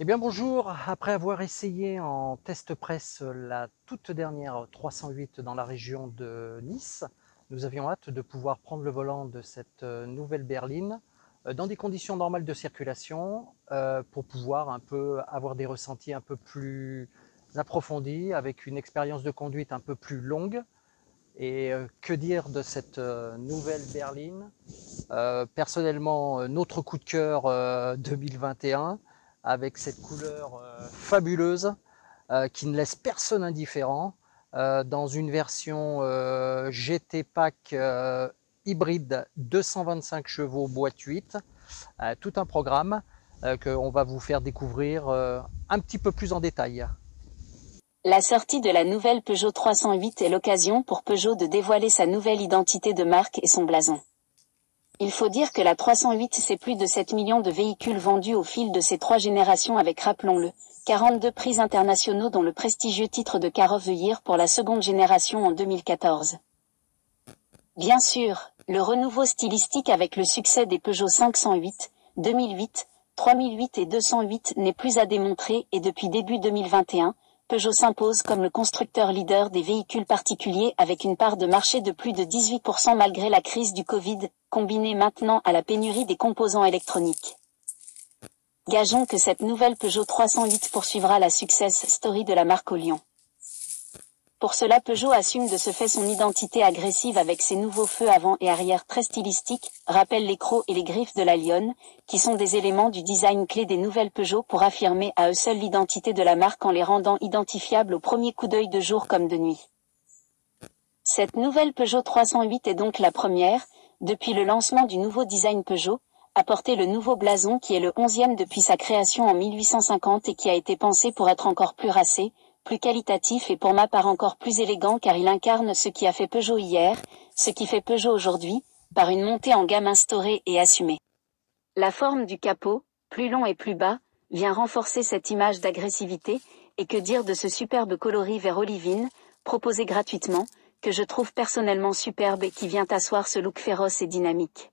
Eh bien bonjour, après avoir essayé en test presse la toute dernière 308 dans la région de Nice, nous avions hâte de pouvoir prendre le volant de cette nouvelle berline dans des conditions normales de circulation pour pouvoir un peu avoir des ressentis un peu plus approfondis avec une expérience de conduite un peu plus longue. Et que dire de cette nouvelle berline? Personnellement, notre coup de cœur 2021 avec cette couleur fabuleuse qui ne laisse personne indifférent dans une version GT Pack hybride 225 chevaux boîte 8, tout un programme qu'on va vous faire découvrir un petit peu plus en détail. La sortie de la nouvelle Peugeot 308 est l'occasion pour Peugeot de dévoiler sa nouvelle identité de marque et son blason. Il faut dire que la 308 c'est plus de 7 millions de véhicules vendus au fil de ces 3 générations avec, rappelons-le, 42 prix internationaux dont le prestigieux titre de Car of the Year pour la seconde génération en 2014. Bien sûr, le renouveau stylistique avec le succès des Peugeot 508, 2008, 3008 et 208 n'est plus à démontrer et depuis début 2021, Peugeot s'impose comme le constructeur leader des véhicules particuliers avec une part de marché de plus de 18% malgré la crise du Covid, combinée maintenant à la pénurie des composants électroniques. Gageons que cette nouvelle Peugeot 308 poursuivra la success story de la marque au Lyon. Pour cela, Peugeot assume de ce fait son identité agressive avec ses nouveaux feux avant et arrière très stylistiques, rappellent les crocs et les griffes de la lionne, qui sont des éléments du design clé des nouvelles Peugeot pour affirmer à eux seuls l'identité de la marque en les rendant identifiables au premier coup d'œil de jour comme de nuit. Cette nouvelle Peugeot 308 est donc la première, depuis le lancement du nouveau design Peugeot, à porter le nouveau blason qui est le 11e depuis sa création en 1850 et qui a été pensé pour être encore plus racé, plus qualitatif et pour ma part encore plus élégant car il incarne ce qui a fait Peugeot hier, ce qui fait Peugeot aujourd'hui, par une montée en gamme instaurée et assumée. La forme du capot, plus long et plus bas, vient renforcer cette image d'agressivité, et que dire de ce superbe coloris vert olivine, proposé gratuitement, que je trouve personnellement superbe et qui vient asseoir ce look féroce et dynamique.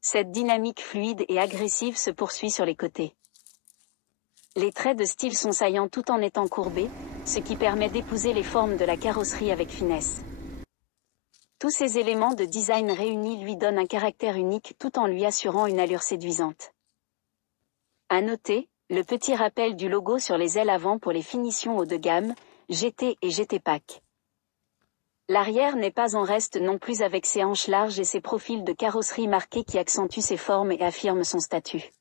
Cette dynamique fluide et agressive se poursuit sur les côtés. Les traits de style sont saillants tout en étant courbés, ce qui permet d'épouser les formes de la carrosserie avec finesse. Tous ces éléments de design réunis lui donnent un caractère unique tout en lui assurant une allure séduisante. À noter, le petit rappel du logo sur les ailes avant pour les finitions haut de gamme, GT et GT Pack. L'arrière n'est pas en reste non plus avec ses hanches larges et ses profils de carrosserie marqués qui accentuent ses formes et affirment son statut.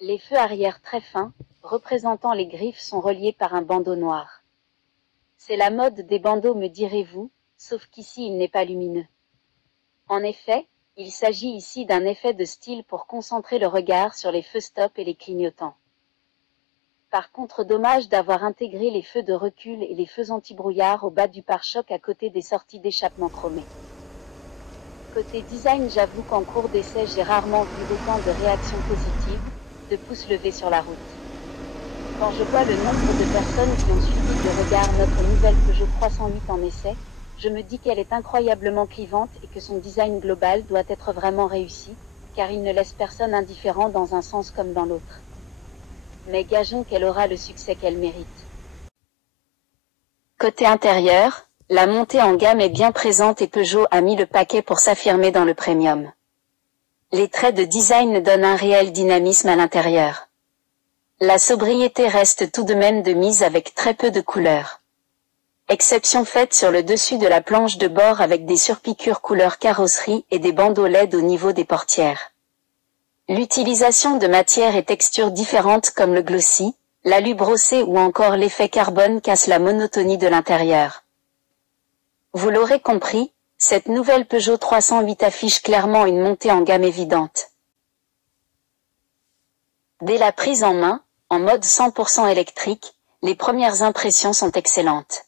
Les feux arrière très fins, représentant les griffes sont reliés par un bandeau noir. C'est la mode des bandeaux me direz-vous, sauf qu'ici il n'est pas lumineux. En effet, il s'agit ici d'un effet de style pour concentrer le regard sur les feux stop et les clignotants. Par contre, dommage d'avoir intégré les feux de recul et les feux anti-brouillard au bas du pare-choc à côté des sorties d'échappement chromées. Côté design, j'avoue qu'en cours d'essai j'ai rarement vu autant de réactions positives, de pouces levés sur la route. Quand je vois le nombre de personnes qui ont suivi de regard notre nouvelle Peugeot 308 en essai, je me dis qu'elle est incroyablement clivante et que son design global doit être vraiment réussi, car il ne laisse personne indifférent dans un sens comme dans l'autre. Mais gageons qu'elle aura le succès qu'elle mérite. Côté intérieur, la montée en gamme est bien présente et Peugeot a mis le paquet pour s'affirmer dans le premium. Les traits de design donnent un réel dynamisme à l'intérieur. La sobriété reste tout de même de mise avec très peu de couleurs. Exception faite sur le dessus de la planche de bord avec des surpiqûres couleur carrosserie et des bandeaux LED au niveau des portières. L'utilisation de matières et textures différentes comme le glossy, l'alu brossé ou encore l'effet carbone casse la monotonie de l'intérieur. Vous l'aurez compris, cette nouvelle Peugeot 308 affiche clairement une montée en gamme évidente. Dès la prise en main, en mode 100% électrique, les premières impressions sont excellentes.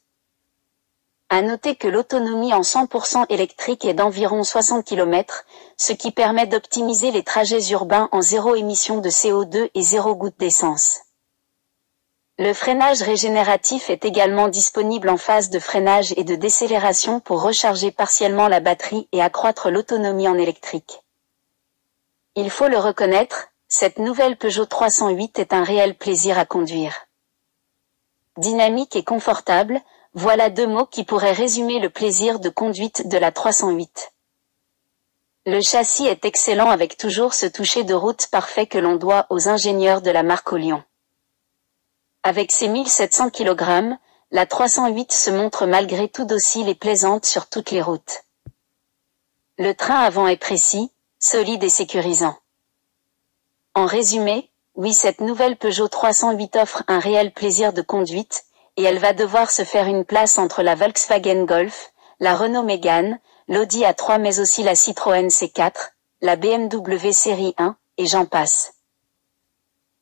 À noter que l'autonomie en 100% électrique est d'environ 60 km, ce qui permet d'optimiser les trajets urbains en zéro émission de CO2 et zéro goutte d'essence. Le freinage régénératif est également disponible en phase de freinage et de décélération pour recharger partiellement la batterie et accroître l'autonomie en électrique. Il faut le reconnaître, cette nouvelle Peugeot 308 est un réel plaisir à conduire. Dynamique et confortable, voilà deux mots qui pourraient résumer le plaisir de conduite de la 308. Le châssis est excellent avec toujours ce toucher de route parfait que l'on doit aux ingénieurs de la marque Olion. Avec ses 1700 kg, la 308 se montre malgré tout docile et plaisante sur toutes les routes. Le train avant est précis, solide et sécurisant. En résumé, oui, cette nouvelle Peugeot 308 offre un réel plaisir de conduite, et elle va devoir se faire une place entre la Volkswagen Golf, la Renault Mégane, l'Audi A3 mais aussi la Citroën C4, la BMW série 1, et j'en passe.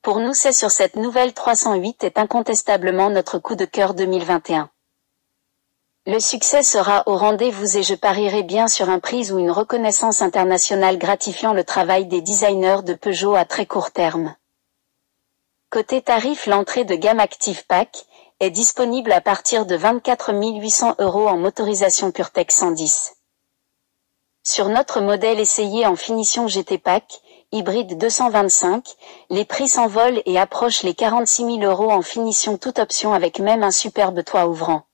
Pour nous, c'est sur cette nouvelle 308 est incontestablement notre coup de cœur 2021. Le succès sera au rendez-vous et je parierai bien sur un prix ou une reconnaissance internationale gratifiant le travail des designers de Peugeot à très court terme. Côté tarif, l'entrée de gamme Active Pack est disponible à partir de 24 800 € en motorisation PureTech 110. Sur notre modèle essayé en finition GT Pack, hybride 225, les prix s'envolent et approchent les 46 000 € en finition toute option avec même un superbe toit ouvrant.